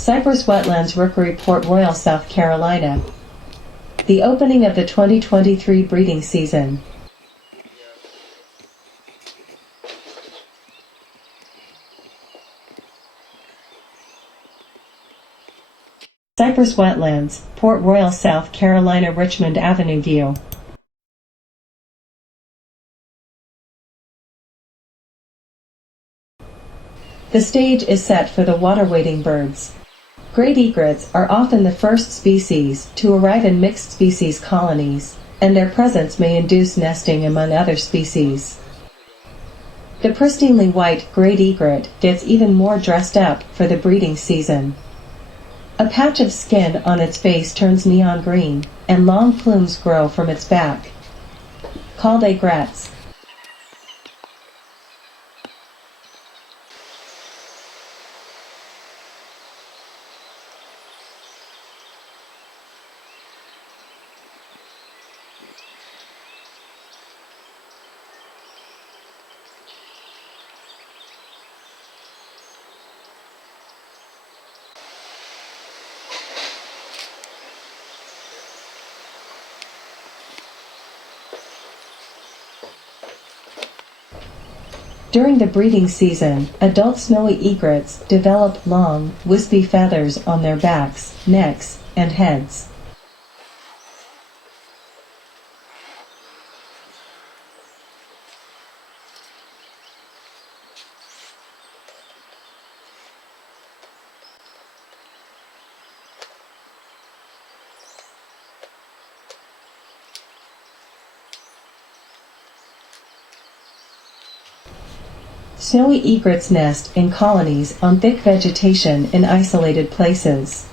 Cypress Wetlands Rookery, Port Royal, South Carolina. The opening of the 2023 breeding season. Cypress Wetlands, Port Royal, South Carolina. Richmond Avenue view. The stage is set for the water-wading birds. Great egrets are often the first species to arrive in mixed species colonies, and their presence may induce nesting among other species. The pristinely white great egret gets even more dressed up for the breeding season. A patch of skin on its face turns neon green, and long plumes grow from its back, called egrets. During the breeding season, adult snowy egrets develop long, wispy feathers on their backs, necks, and heads. Snowy egrets nest in colonies on thick vegetation in isolated places.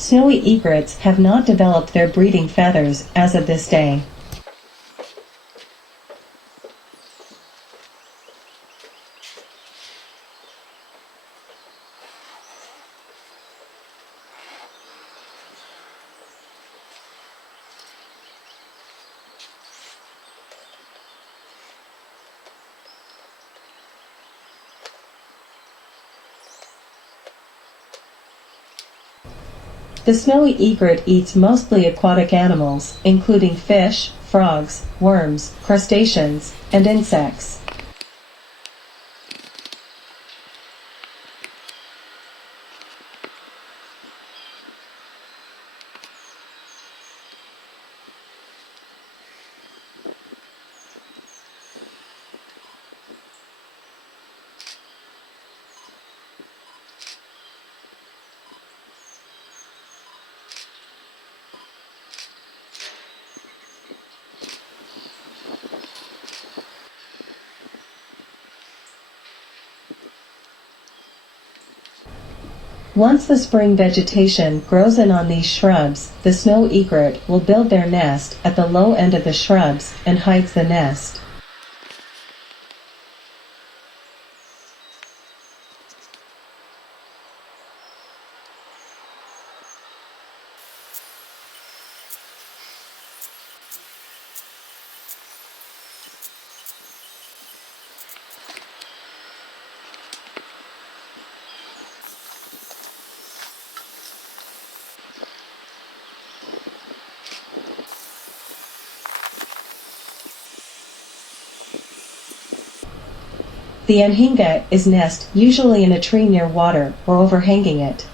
Snowy egrets have not developed their breeding feathers as of this day. The snowy egret eats mostly aquatic animals, including fish, frogs, worms, crustaceans, and insects. Once the spring vegetation grows in on these shrubs, the snow egret will build their nest at the low end of the shrubs and hides the nest. The anhinga is nest usually in a tree near water or overhanging it.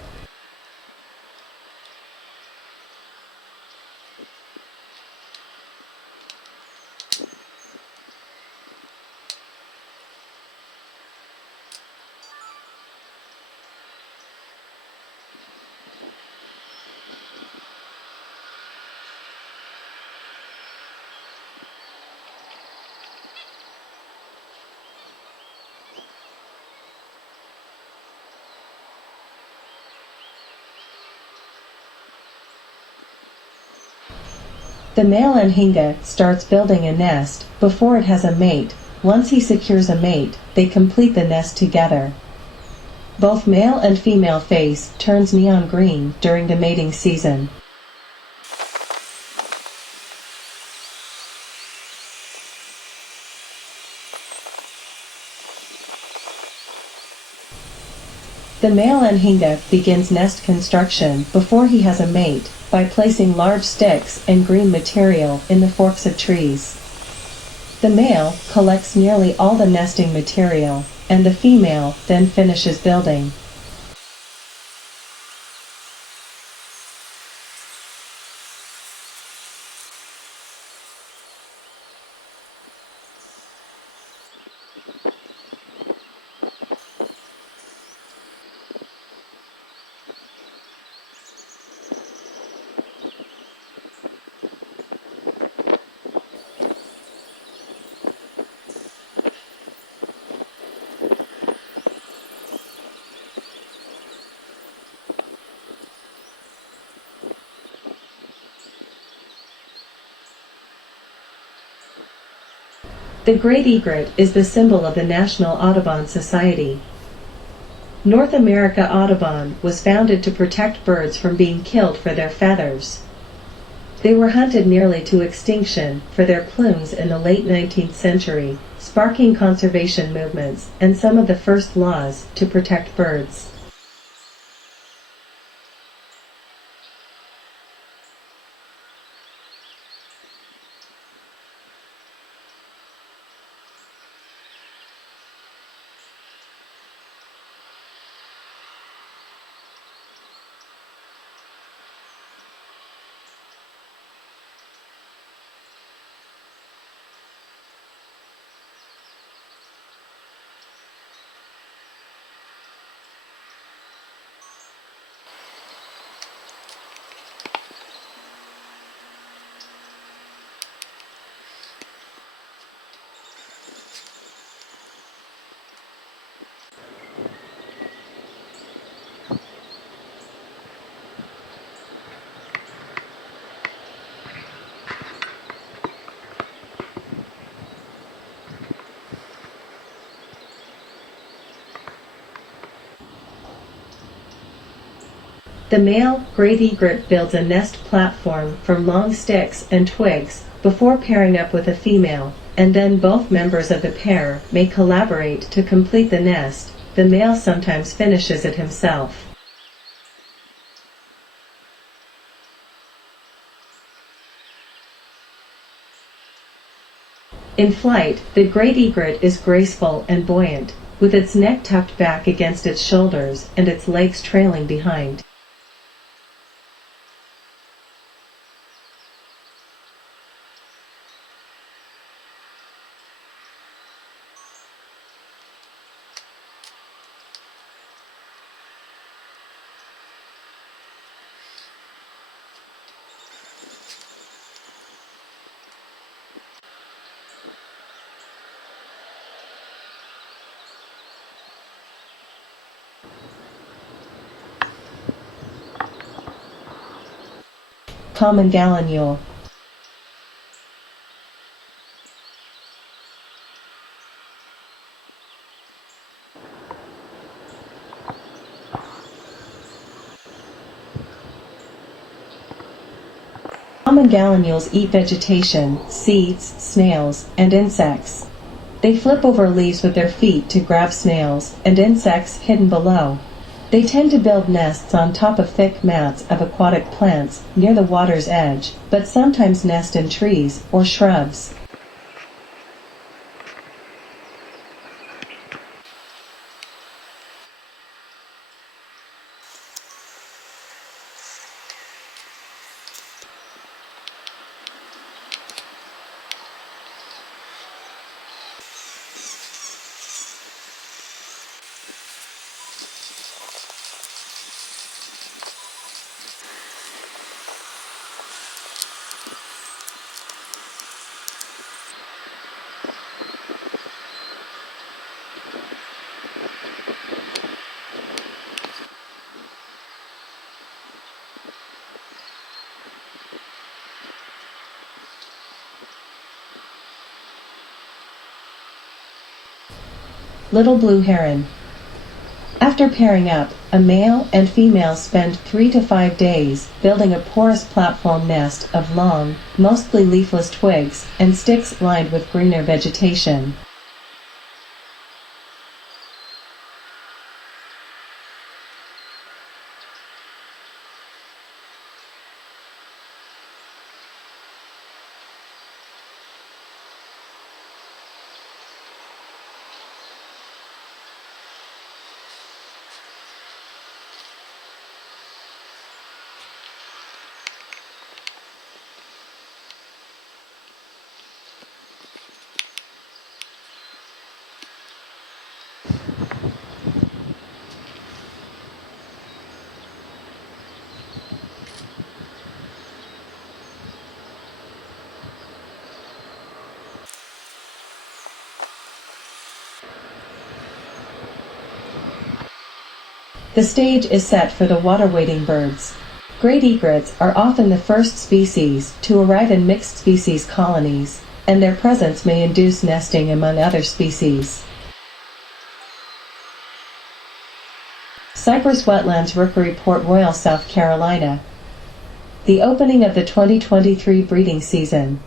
The male anhinga starts building a nest before it has a mate, Once he secures a mate, they complete the nest together. Both male and female face turns neon green during the mating season. The male anhinga begins nest construction before he has a mate by placing large sticks and green material in the forks of trees. The male collects nearly all the nesting material, and the female then finishes building. The great egret is the symbol of the National Audubon Society. North America Audubon was founded to protect birds from being killed for their feathers. They were hunted nearly to extinction for their plumes in the late 19th century, sparking conservation movements and some of the first laws to protect birds. The male great egret builds a nest platform from long sticks and twigs before pairing up with a female, and then both members of the pair may collaborate to complete the nest. The male sometimes finishes it himself. In flight, the great egret is graceful and buoyant, with its neck tucked back against its shoulders and its legs trailing behind. Common gallinule. Common gallinules eat vegetation, seeds, snails, and insects. They flip over leaves with their feet to grab snails and insects hidden below. They tend to build nests on top of thick mats of aquatic plants near the water's edge, but sometimes nest in trees or shrubs. Little blue heron. After pairing up, a male and female spend 3 to 5 days building a porous platform nest of long, mostly leafless twigs and sticks lined with greener vegetation. The stage is set for the water-wading birds. Great egrets are often the first species to arrive in mixed species colonies, and their presence may induce nesting among other species. Cypress Wetlands Rookery, Port Royal, South Carolina. The opening of the 2023 breeding season.